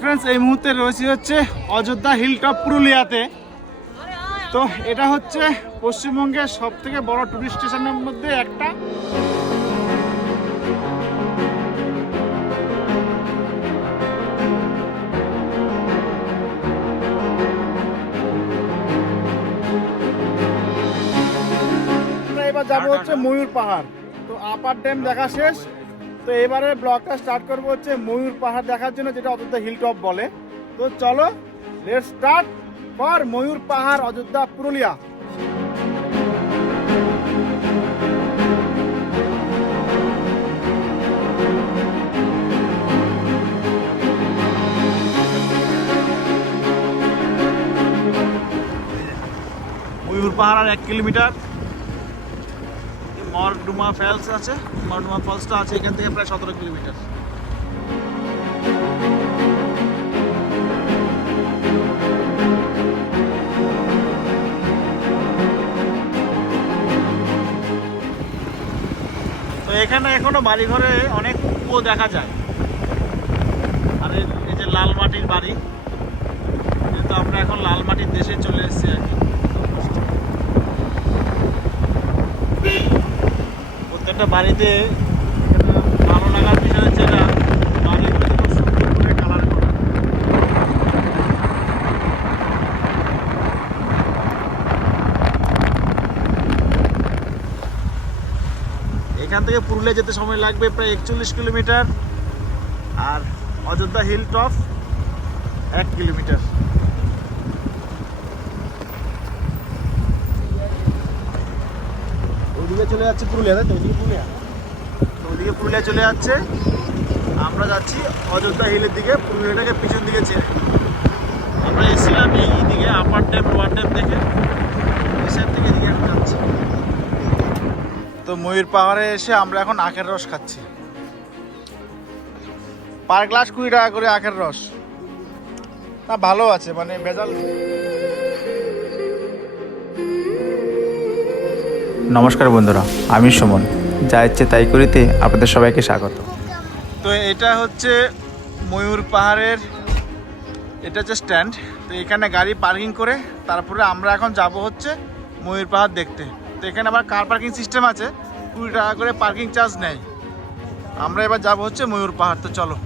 Friends এই মুহূর্তে রয়েছে হচ্ছে অযোধ্যা হিল টপ পুরুলিয়াতে। তো এটা হচ্ছে পশ্চিমবঙ্গের সব থেকে বড় টুরিস্ট স্টেশনের মধ্যে একটা। এবার যাব হচ্ছে ময়ূর পাহাড়। তো আপার ড্যাম দেখা শেষ তো এবারে ব্লগটা স্টার্ট করব হচ্ছে ময়ূর পাহাড় দেখার জন্য, যেটা অযোধ্যা হিল টপ বলে। তো চলো লেট স্টার্ট ফর ময়ূর পাহাড়, অযোধ্যা, পুরুলিয়া। ময়ূর পাহাড় আর এক কিলোমিটার। মরডুমা ফলস আছে, মরডুমা ফলসটা আছে এখান থেকে প্রায় সতেরো কিলোমিটার। তো এখানে এখনও বাড়ি ঘরে অনেক কুয়ো দেখা যায়। আর এই যে লাল মাটির বাড়ি কিন্তু আমরা এখন লাল মাটির দেশে চলে এসেছি আর কি। প্রত্যেকটা বাড়িতে এখানে থেকে পুরুলিয়া যেতে সময় লাগবে প্রায় একচল্লিশ কিলোমিটার, আর অযোধ্যা হিল টপ এক কিলোমিটার। ওইদিকে চলে যাচ্ছে পুরুলিয়া, তাই তো? ওইদিকে পুরুলিয়া। তো ওইদিকে পুরুলিয়া চলে যাচ্ছে। আমরা যাচ্ছি অযোধ্যা হিলের দিকে, পুরুলিয়াটাকে পিছন দিকে ছেড়ে। আমরা এসেছিলাম এই দিকে আপার ড্যাম লোয়ার ড্যাম দেখে। এসের থেকে এদিকে এখন যাচ্ছি। তো ময়ূর পাহাড়ে এসে আমরা এখন আখের রস খাচ্ছি। পার গ্লাস কুড়ি টাকা করে আখের রস। না ভালো আছে মানে ভেজাল নমস্কার বন্ধুরা, আমি সুমন। যা ইচ্ছে তাই করিতে আপনাদের সবাইকে স্বাগত। তো এটা হচ্ছে ময়ূর পাহাড়ের, এটা হচ্ছে স্ট্যান্ড। তো এখানে গাড়ি পার্কিং করে তারপরে আমরা এখন যাব হচ্ছে ময়ূর পাহাড় দেখতে। তো এখানে আবার কার পার্কিং সিস্টেম আছে, কুড়ি টাকা করে পার্কিং চার্জ নেয়। আমরা এবার যাব হচ্ছে ময়ূর পাহাড়, তো চলো।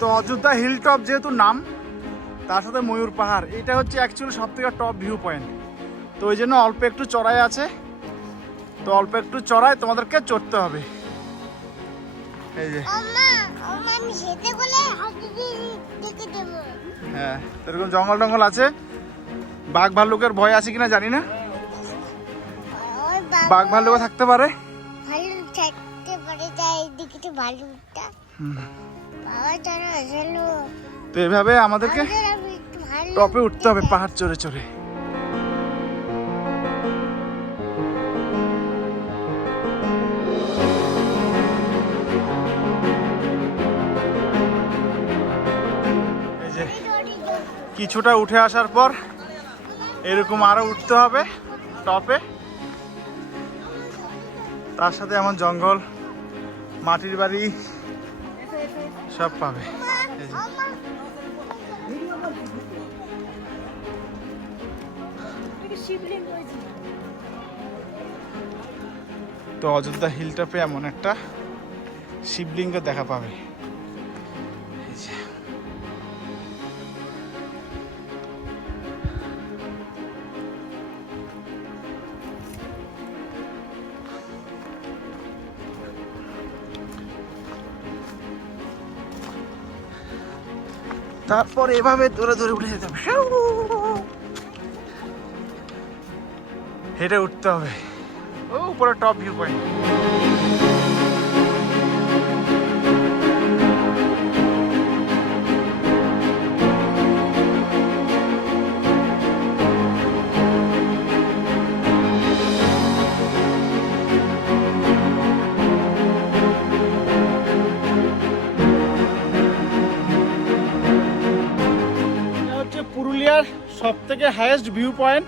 তো অযোধ্যা হিল টপ যেহেতু নাম তার সাথে ময়ূর পাহাড় এটা হচ্ছে অ্যাকচুয়ালি সব থেকে টপ ভিউ পয়েন্ট তো ওই জন্য অল্প একটু চড়াই আছে। তো অল্প একটু চড়াই তোমাদেরকে চড়তে হবে। এই যে। হ্যাঁ এরকম জঙ্গল টঙ্গল আছে। বাঘ ভাল্লুকের ভয় আছে কিনা জানি না। বাঘ ভাল্লুকও থাকতে পারে। তো ভালুকটা বাবা তারা আসলো তো এভাবে আমাদেরকে টপে উঠতে হবে পাহাড় চড়ে চড়ে। কিছুটা উঠে আসার পর এরকম আরও উঠতে হবে টপে। তার সাথে এমন জঙ্গল। মাটির বাড়ি সব পাবে। তো অযোধ্যা হিলটপে এমন একটা শিবলিঙ্গ দেখা পাবে। তারপর এভাবে ধরে ধরে উঠে যেতে হবে হেঁটে উঠতে হবে। ও, উপরে টপ ভিউ পয়েন্ট সব থেকে হাইয়েস্ট ভিউ পয়েন্ট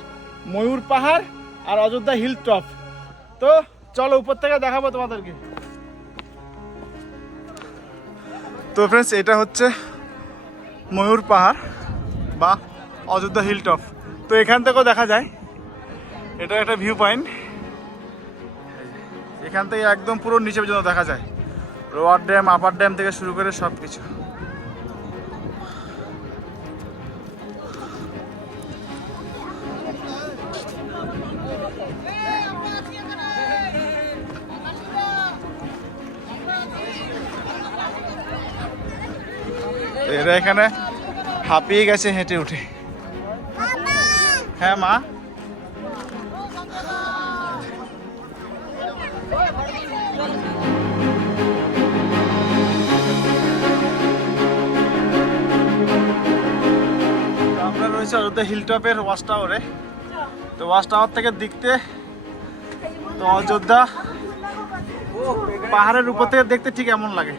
ময়ূর পাহাড় আর অযোধ্যা হিল টপ তো চলো উপর থেকে দেখাবো তোমাদেরকে। তো ফ্রেন্ডস এটা হচ্ছে ময়ূর পাহাড় বা অযোধ্যা হিল টপ তো এখান থেকেও দেখা যায়। এটা একটা ভিউ পয়েন্ট এখান থেকে একদম পুরো নিচে পর্যন্ত দেখা যায়। লোয়ার ড্যাম আপার ড্যাম থেকে শুরু করে সব কিছু এরা এখানে হাঁপিয়ে গেছে, হেঁটে উঠে। হ্যাঁ মা? আমরা রয়েছে অযোধ্যা হিলটপের ওয়াচ টাওয়ারে। তো ওয়াচ টাওয়ার থেকে দেখতে তো অযোধ্যা পাহাড়ের উপর থেকে দেখতে ঠিক এমন লাগে।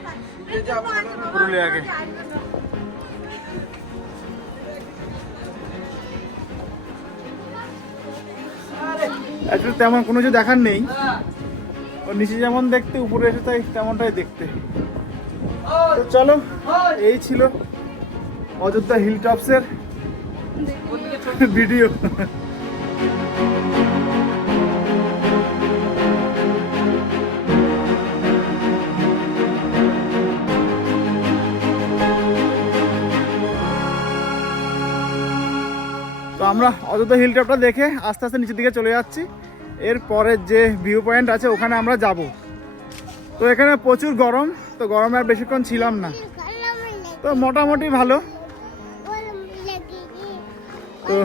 পুরুলিয়াকে। অ্যাকচুয়ালি তেমন কোনো কিছু দেখার নেই। নিচে যেমন দেখতে উপরে এসে তাই তেমনটাই দেখতে। তো চলো এই ছিল অযোধ্যা হিল টপসের ভিডিও তো আমরা অযোধ্যা হিল টপটা দেখে আস্তে আস্তে নিচের দিকে চলে যাচ্ছি। এর পরের যে ভিউ পয়েন্ট আছে, ওখানে আমরা যাব। তো এখানে প্রচুর গরম, তো গরমে আর বেশিক্ষণ ছিলাম না। তো মোটামুটি ভালো। তো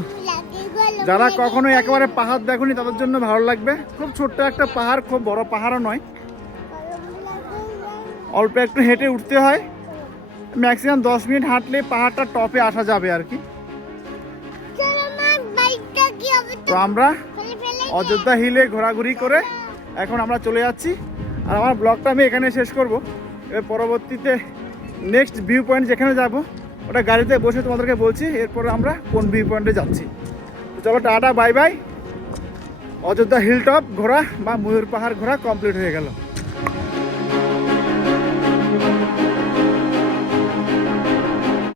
যারা কখনো একেবারে পাহাড় দেখনি, তাদের জন্য ভালো লাগবে। খুব ছোট্ট একটা পাহাড়, খুব বড় পাহাড়ও নয়। অল্প একটু হেঁটে উঠতে হয়। ম্যাক্সিমাম দশ মিনিট হাঁটলে পাহাড়টা টপে আসা যাবে আর কি। তো আমরা অযোধ্যা হিলে ঘোরাঘুরি করে এখন আমরা চলে যাচ্ছি। আর আমার ব্লগটা আমি এখানে শেষ করব। এবার পরবর্তীতে নেক্সট ভিউ পয়েন্ট যেখানে যাব, ওটা গাড়িতে বসে তোমাদেরকে বলছি, এরপর আমরা কোন ভিউ পয়েন্টে যাচ্ছি। তো চলো tata bye bye Ayodhya hill top ঘোরা বা ময়ূর পাহাড় ঘোরা কমপ্লিট হয়ে গেল।